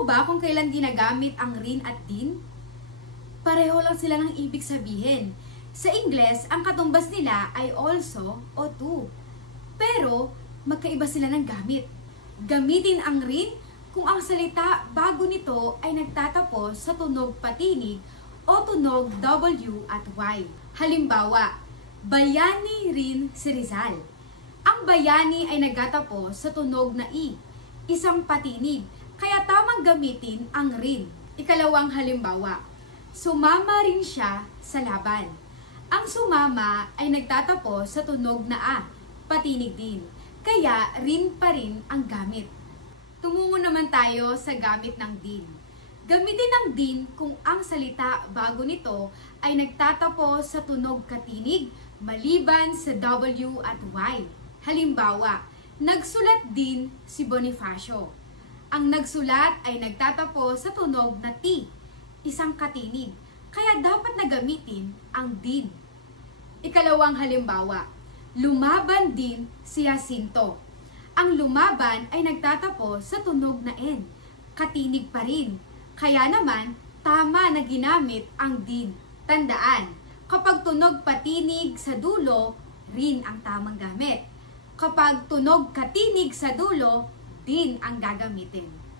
mo ba kung kailan ginagamit ang rin at din? Pareho lang sila ng ibig sabihin. Sa Ingles, ang katumbas nila ay also o to. Pero, magkaiba sila ng gamit. Gamitin ang rin kung ang salita bago nito ay nagtatapos sa tunog patinig o tunog W at Y. Halimbawa, bayani rin si Rizal. Ang bayani ay nagtatapos sa tunog na I, isang patinig, kaya tamang gamitin ang rin. Ikalawang halimbawa, sumama rin siya sa laban. Ang sumama ay nagtatapos sa tunog na A, patinig din, kaya rin pa rin ang gamit. Tumungo naman tayo sa gamit ng din. Gamitin ang din kung ang salita bago nito ay nagtatapos sa tunog katinig maliban sa W at Y. Halimbawa, nagsulat din si Bonifacio. Ang nagsulat ay nagtatapos sa tunog na T, isang katinig, kaya dapat na gamitin ang din. Ikalawang halimbawa, lumaban din si Jacinto. Ang lumaban ay nagtatapos sa tunog na N, katinig pa rin. Kaya naman, tama na ginamit ang din. Tandaan, kapag tunog patinig sa dulo, rin ang tamang gamit. Kapag tunog katinig sa dulo, din ang gagamitin.